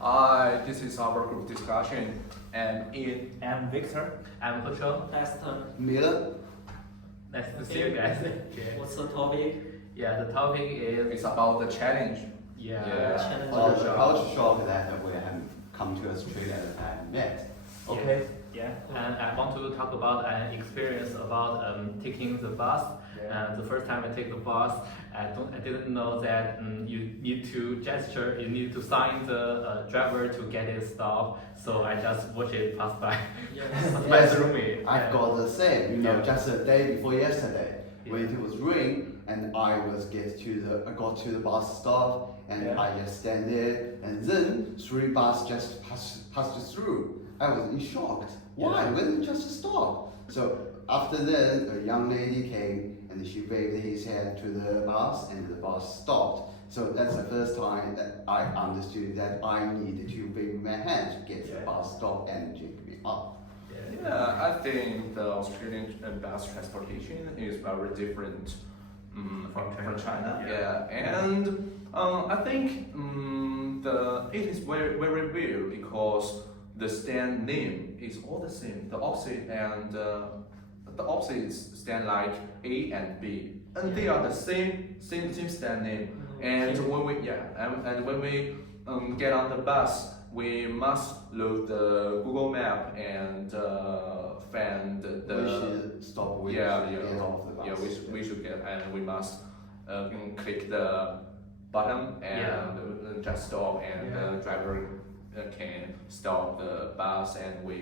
Hi, this is our group discussion, and in I'm Victor. I'm Coach. Pastor, Miller. Nice to see you guys. what's the topic? Yeah, the topic is it's about the challenge. Challenge. The culture shock that we have come to Australia and met. Okay. Yeah, and I want to talk about an experience about taking the bus. The first time I take the bus, I didn't know that you need to gesture, you need to sign the driver to get it stopped. So I just watch it pass by, pass by Yes, through me. I've got the same. You know, Yeah. just a day before yesterday, when Yeah. it was rain, and I got to the bus stop, and Yeah. I just stand there, and then 3 buses just passed through. I was in shock. Why? Yeah. Why didn't just stop? So after that, a young lady came and she waved his hand to the bus, and the bus stopped. So that's the first time that I understood that I needed to wave my hand to get the bus stopped and take me up. Yeah, I think the Australian bus transportation is very different from China. Yeah, and I think it is very weird because the stand name is all the same. The opposite and the opposites stand like A and B, and they are the same stand name. And when we get on the bus, we must load the Google Map and find the. We should stop. We Yeah, should yeah. get off the bus. Yeah, we should get, and we must click the button and just stop, and the driver can stop the bus, and we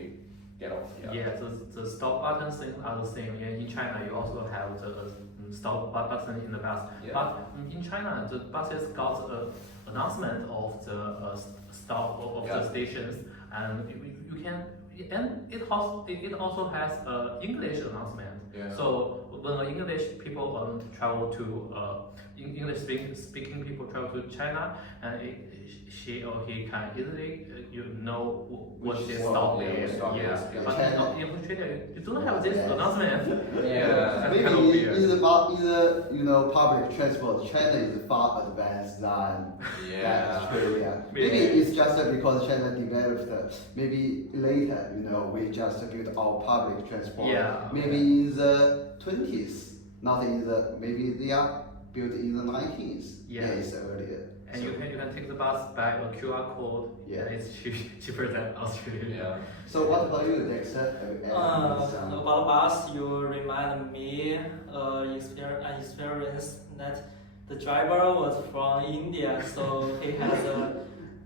get off. Yeah, the stop buttons are the same. Yeah, in China, you also have the stop button in the bus. Yeah. But in China, the buses got an announcement of the stop of the stations, and you can. And it also has English announcement. Yeah. So when English people travel to English speaking people travel to China, and she or he can easily know what Which this is stop what is. the stop Yeah, is, yeah. but in Australia you don't have this Yes. announcement. Yeah. That's Maybe kind of weird. either public transport, China is far advanced than Australia. Maybe Yeah. it's just because China developed. Maybe later, we just built our public transport. Yeah. Maybe in the 20s, not in the. Maybe they are built in the 19s. Yeah. It's earlier. And you can take the bus by a QR code. Yeah. And it's cheaper than Australia. Yeah. So what about you, Dexter? About bus, you remind me an experience that the driver was from India, so he has a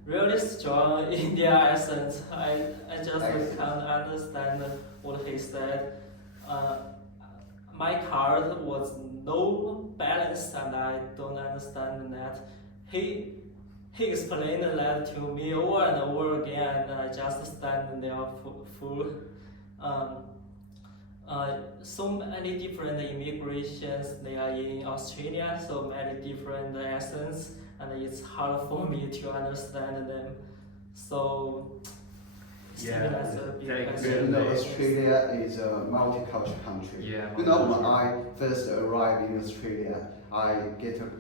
really strong India accent. I just can't understand what he said. My car was no balance, and I don't understand that. He explained that to me over and over again, and I just stand there full. So many different immigrations they are in Australia, so many different accents, and it's hard for me to understand them. So that's a big Yeah, Australia is a multicultural country. Yeah. When I first arrived in Australia, I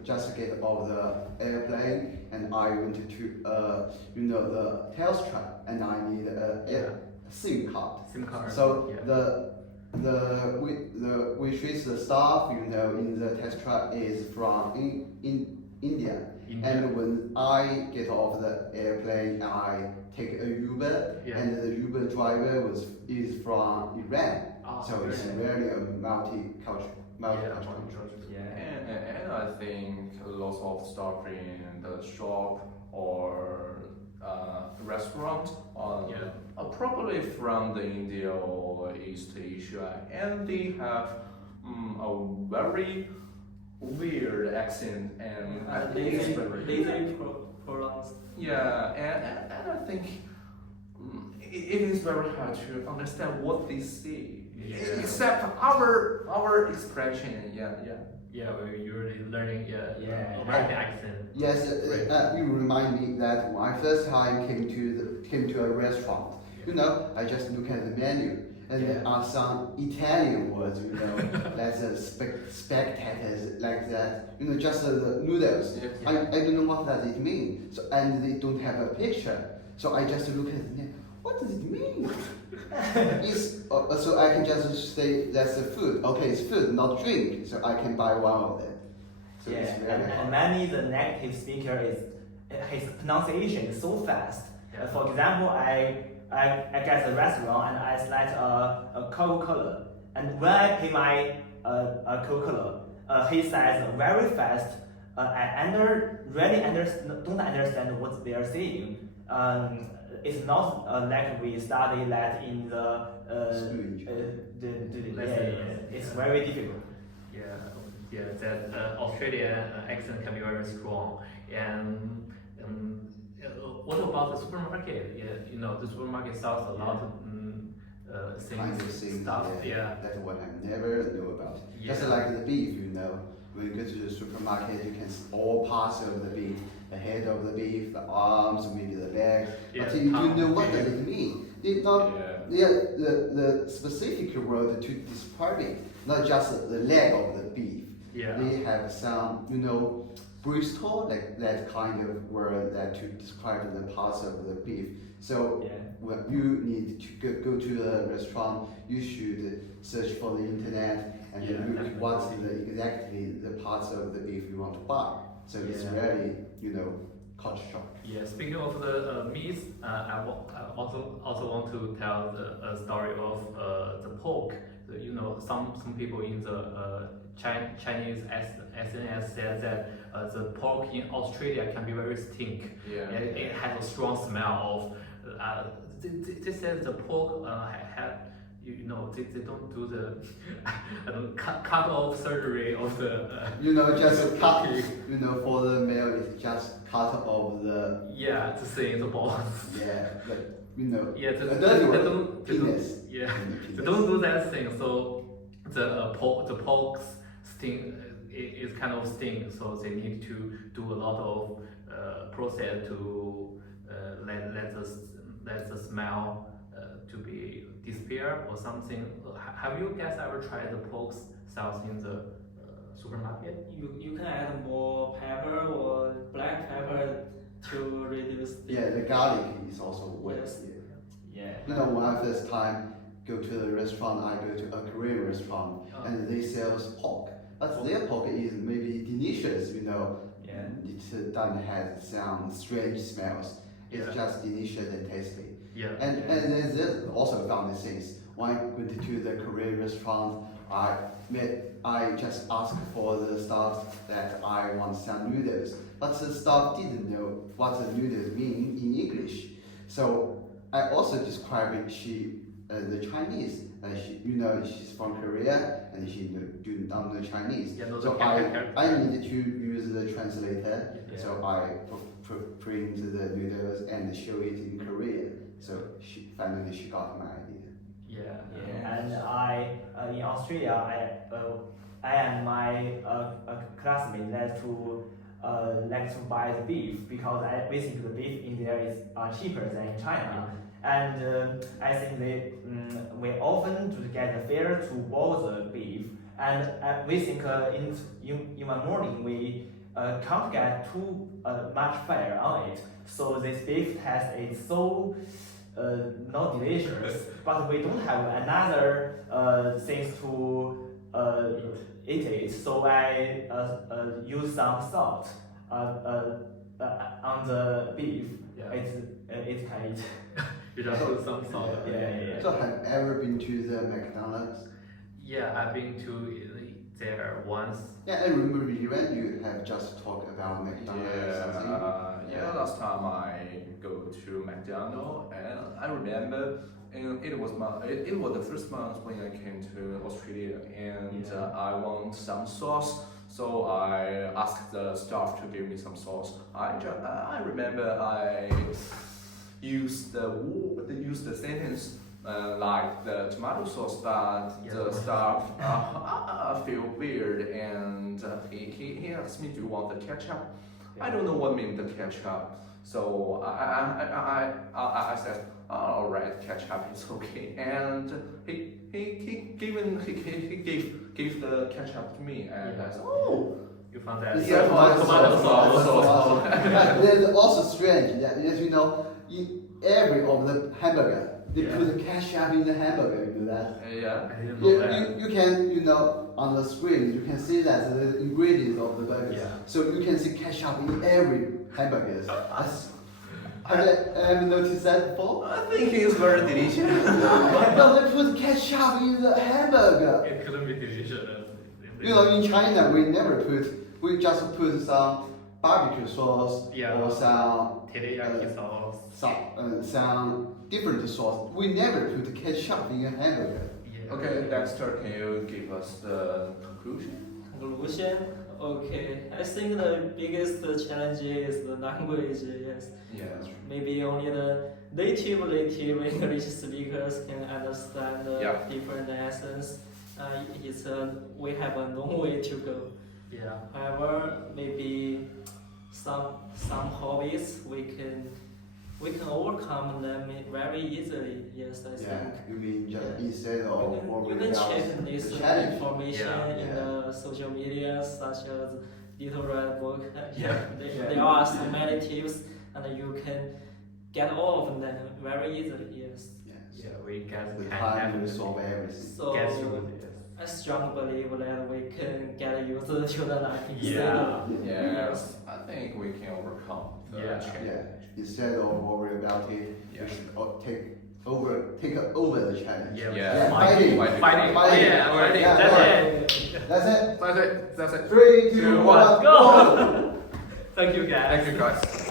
just get off the airplane, and I went to the Telstra, and I need a SIM card. SIM card. So yeah. which is the staff in the Telstra is from India. And when I get off the airplane, I take a Uber, and the Uber driver is from Iran. So it's really a multicultural country. And I think lots of stuff in the shop or restaurant are probably from the India or East Asia, and they have a very weird accent, and I think it's very lazy pronounced. yeah, and I think it is very hard to understand what they say, except our expression. Yeah, you're learning American accent. Yes, you remind me that when I first time came to a restaurant, I just look at the menu, And there are some Italian words, you know, like spectators, like that, you know, just the noodles. Yeah. I don't know what does it mean. So, and they don't have a picture. So I just look at it, what does it mean? So I can just say that's a food. Okay, it's food, not drink. So I can buy one of them. So Yeah, it's really and hard. many the native speaker is his pronunciation is so fast. For example, I get a restaurant and I select a Coca-Cola, and when I pay my Coca-Cola, he says very fast. I don't understand what they are saying. It's not like we study that in the it's very difficult. Yeah, that Australian accent can be very strong. And what about the supermarket? Yeah, you know, the supermarket sells a lot of Kind of things, things, stuff. Yeah. That's what I never knew about. Yeah. Just like the beef, you know, when you go to the supermarket, you can see all parts of the beef, the head of the beef, the arms, maybe the legs. Yeah, But you don't know what yeah. does it mean. They not, the specific word to describe it, not just the leg of the beef. Yeah. They have some, you know, Bristol, like that kind of word that to describe the parts of the beef. So Yeah. when you need to go to a restaurant, you should search for the internet and Yeah, then look definitely. what's exactly the parts of the beef you want to buy. So it's Yeah. really, you know, culture shock. Yeah, speaking of the meats, I also want to tell the story of the pork. You know, some people in the Chinese SNS said that the pork in Australia can be very stink. Yeah. It has a strong smell of. They said the pork had. You know, they don't do the cut off surgery of the. You know, just cut, pig. you know, for the male, it's just cut off the, Yeah, the thing, the balls. yeah, but, you know, Yeah, a dirty word, they don't, penis. yeah, Penis. they don't do that thing. So the pork's sting is kind of sting. So they need to do a lot of process to let the smell to be disappear or something. Have you guys ever tried the pork sales in the supermarket? You can add more pepper or black pepper to reduce the. Yeah, the garlic is also wet. Yes. Yeah. Yeah. You know, when I first time go to the restaurant, I go to a Korean restaurant and they sell pork. But their pork is maybe delicious, you know. Yeah. It doesn't have some strange smells. It's Yeah. just delicious and tasty. Yeah. And then there's also found the things. When I went to the Korean restaurant, I just asked for the staff that I want some noodles, but the staff didn't know what the noodles mean in English. So I also described the Chinese. You know, she's from Korea and she do not know Chinese. Yeah, no, So the character. I needed to use the translator. Yeah. So I print the noodles and show it in Korean. So she got my idea. Yeah. Yeah, and I in Australia, I and my classmate like to buy the beef because we think the beef in there is cheaper than in China, and I think we often to get the fare to boil the beef, and we think in one morning we can't get too much fare on it, so this beef taste is so. Not delicious, but we don't have another things to eat it. So I use some salt on the beef. Yeah. It can eat. You just put some salt. Yeah. So have you ever been to the McDonald's? Yeah, I've been to there once. Yeah, I remember when you have just talked about McDonald's or something. Yeah, last time I go to McDonald's and I remember it was the first month when I came to Australia and I want some sauce. So I asked the staff to give me some sauce. I remember I used the sentence like the tomato sauce, but the staff feel weird and he asked me, do you want the ketchup? I don't know what means the ketchup. So I said, all right, ketchup is okay, and he gave the ketchup to me, and I said, oh. You found that Yeah, tomato sauce. But there's also strange that, as you know, in every of the hamburger, they Yeah. put the ketchup in the hamburger. You do that. Yeah. I didn't know that. You can, you know, on the screen, you can see that the ingredients of the burgers. Yeah. So you can see ketchup in every hamburger. Have you ever noticed that before? I think it's very delicious. No, they put ketchup in the hamburger. It couldn't be delicious. You know, in China, we just put some barbecue sauce Yeah. or some teriyaki sauce. some different sauce. We never put ketchup in a hamburger. Yeah. Okay, Dexter, can you give us the conclusion? Conclusion. Okay, I think the biggest challenge is the language. Yes, Yeah. maybe only the native English speakers can understand the Yeah. different accents. We have a long way to go. Yeah. However, maybe some hobbies we can overcome them very easily. Yes, I Yeah, think. you mean just instead of You worrying can about check this the challenge. information Yeah, in yeah. the social media such as Little Red Book. Yeah. There are so many tips, and you can get all of them very easily. Yes. Yes. Yeah, we can The can time will definitely solve everything. So get through this. I strongly believe that we can get used to the life instead Yeah. of Yes, I think we can overcome the Yeah. challenge. Yeah. Instead of worrying about it, Yeah. we should take over the challenge. Yeah. Yeah. Fighting. Fighting. Oh, Fighting. yeah, already. Yeah, That's yeah. it. That's it. That's it. 3, 2, 1, Go. go! Thank you, guys. Thank you, guys.